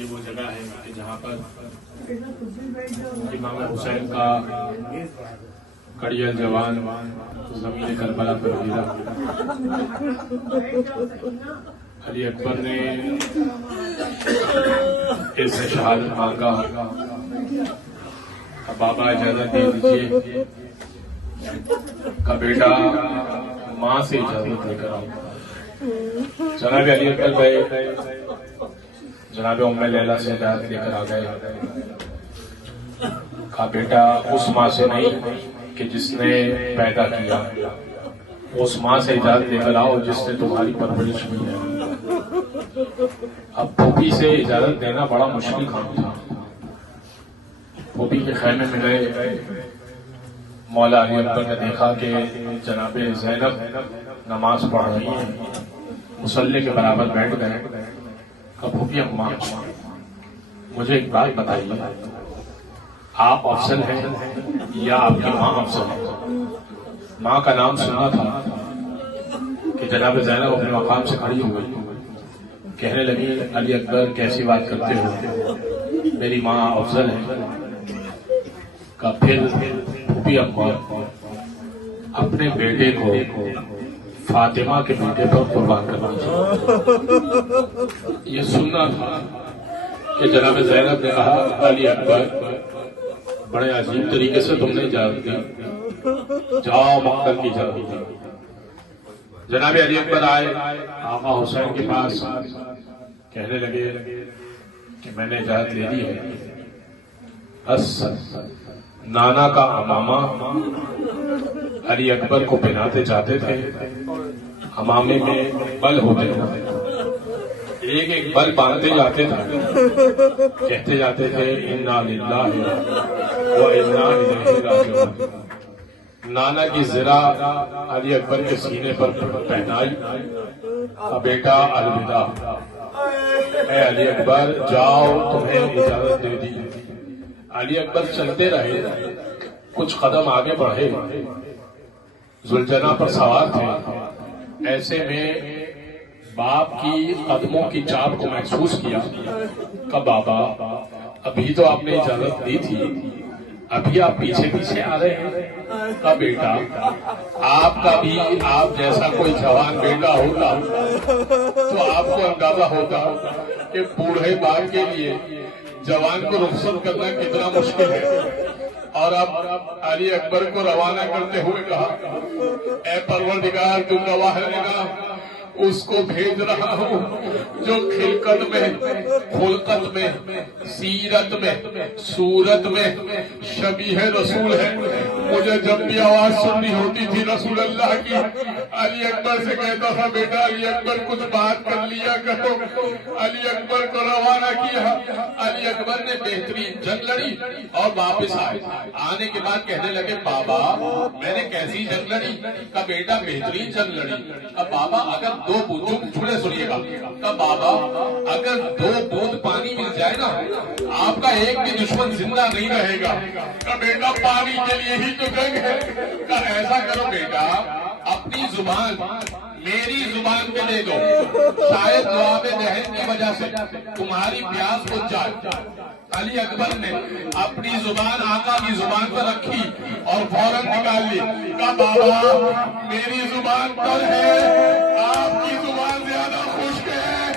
یہ وہ جگہ ہے کہ جہاں پر امام حسین کا کڑیل جوان زمین کربلا پر گرا۔ علی اکبر نے اس سے شہادت مانگا، بابا اجازت دے دیجیے کا بیٹا ماں سے اجازت لے کر آؤ۔ جناب علی اکبر گئے، جناب ام لیلہ سے اجازت لے کر آ گئے۔ کہا بیٹا اس ماں سے نہیں کہ جس نے پیدا کیا، اس ماں سے اجازت لے کر آؤ جس نے تمہاری پرورش کی ہے۔ اب پھوپھی سے اجازت دینا بڑا مشکل کام تھا۔ پھوپھی کے خیمے میں گئے، مولا علی اکبر نے دیکھا کہ جناب زینب نماز پڑھ رہی ہیں، مصلی کے برابر بیٹھ گئے۔ کہا پھوپھی اماں مجھے ایک بات بتائیے، آپ افضل ہیں یا آپ کی ماں افضل ہے؟ ماں کا نام سنا تھا کہ جناب زینب اپنے مقام سے کھڑی ہو گئی، کہنے لگی علی اکبر کیسی بات کرتے ہو، میری ماں افضل ہے۔ کہ پھر پھوپھی اماں اپنے بیٹے کو فاطمہ کے بیٹے پر قربان کرنا چاہیے۔ یہ سننا تھا کہ جناب زینب نے کہا علی اکبر بڑے عجیب طریقے سے تم نے اجازت دی، جاؤ مقتل کی اجازت دی۔ جناب علی اکبر آئے آقا حسین کے پاس، کہنے لگے کہ میں نے اجازت لے دی ہے، بس نانا کا امامہ علی اکبر کو پہناتے جاتے تھے، امامے میں بل ہوتے تھے، ایک ایک بل باندھتے جاتے تھے، کہتے جاتے تھے انا للہ و انا الیہ راجعون۔ نانا کی زرہ علی اکبر کے سینے پر پہنائی، بیٹا الوداع، اے علی اکبر جاؤ تمہیں اجازت دے دی۔ علی اکبر چلتے رہے، کچھ قدم آگے بڑھے، ذوالجناح پر سوار تھے، ایسے میں باپ کی قدموں کی چاپ کو محسوس کیا کہ بابا ابھی تو آپ نے اجازت دی تھی، ابھی آپ پیچھے پیچھے آ رہے ہیں۔ کا بیٹا آپ کا بھی آپ جیسا کوئی جوان بیٹا ہوتا تو آپ کو اندازہ ہوتا کہ بوڑھے باپ کے لیے جوان کو رخصت کرنا کتنا مشکل ہے۔ اور اب علی اکبر کو روانہ کرتے ہوئے کہا اے پروردگار تو گواہ رہنا، اس کو بھیج رہا ہوں جو خلقت میں، خلقت میں، سیرت میں، صورت میں شبیہ رسول ہے۔ مجھے جب بھی آواز سننی ہوتی تھی رسول اللہ کی، علی اکبر سے کہتا تھا بیٹا علی اکبر کچھ بات کر لیا کرو۔ علی اکبر کو روانہ کیا، علی اکبر نے بہترین جنگ لڑی اور واپس آئے، آنے کے بعد کہنے لگے بابا میں نے کیسی جنگ لڑی؟ کا بیٹا بہترین جنگ لڑی۔ اب بابا اگر دو بوند سنیے گا، کا بابا اگر دو بوند پانی مل جائے نا آپ کا ایک بھی دشمن زندہ نہیں رہے گا۔ کا بیٹا پانی کے لیے ہی تو جنگ ہے۔ کا ایسا کرو بیٹا اپنی زبان میری زبان پہ دے دو، شاید جواب دہن کی وجہ سے تمہاری پیاس بجھ جائے۔ علی اکبر نے اپنی زبان آقا کی زبان پر رکھی اور فوراً نکال لی۔ کہا بابا میری زبان پر ہے، آپ کی زبان زیادہ خشک ہے۔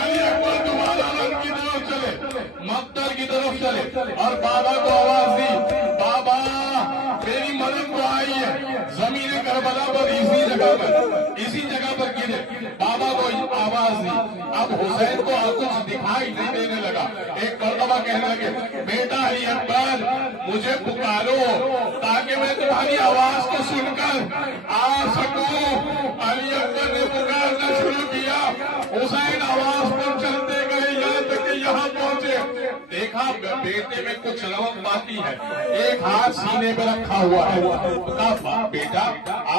علی اکبر دوبارہ رن کی طرف چلے، مقتل کی طرف چلے اور بابا کو آواز دی بابا میری مدد کو آئی ہے، زمین کربلا پر اسی جگہ پر گرے۔ بابا کو آواز دی، اب حسین کو کچھ دکھائی نہیں دینے لگا، ایک مرتبہ کہنے لگے بیٹا علی اکبر مجھے پکارو تاکہ میں تمہاری آواز کو سن کر آ سکوں۔ علی اکبر نے پکارنا شروع کیا، حسین آواز پر چلتے گئے یہاں تک کہ یہاں پہنچے، دیکھا بیٹے میں کچھ رونق باقی ہے، ایک ہاتھ سینے پہ رکھا ہوا ہے۔ کہا بیٹا